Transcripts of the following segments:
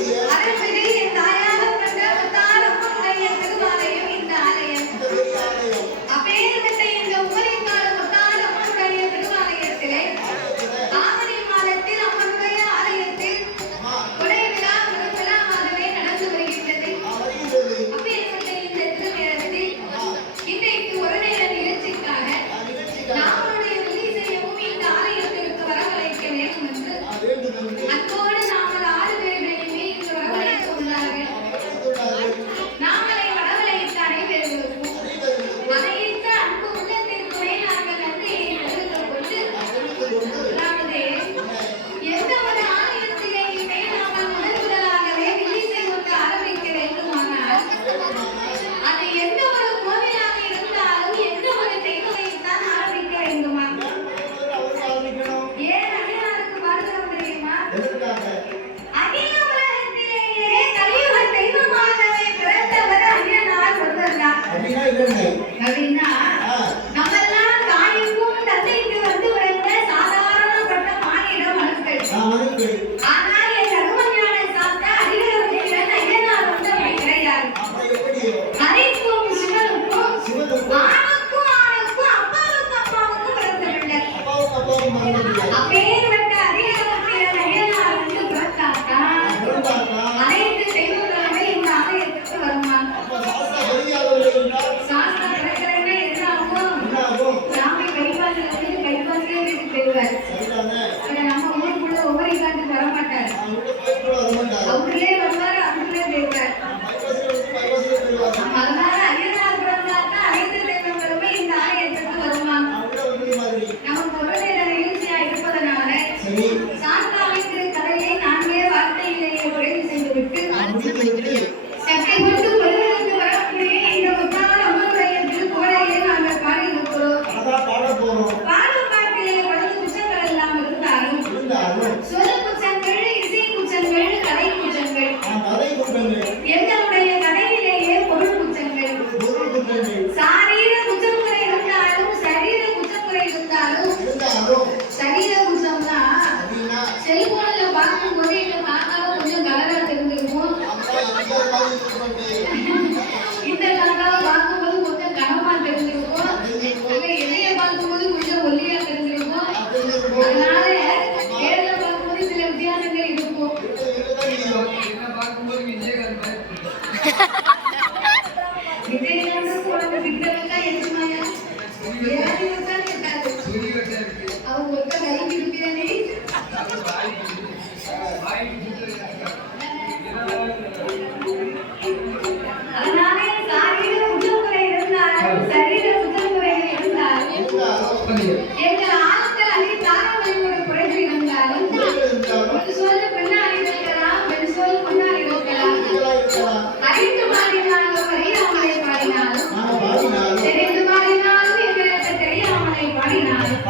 अरे பாடினாலும்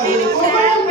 Sim,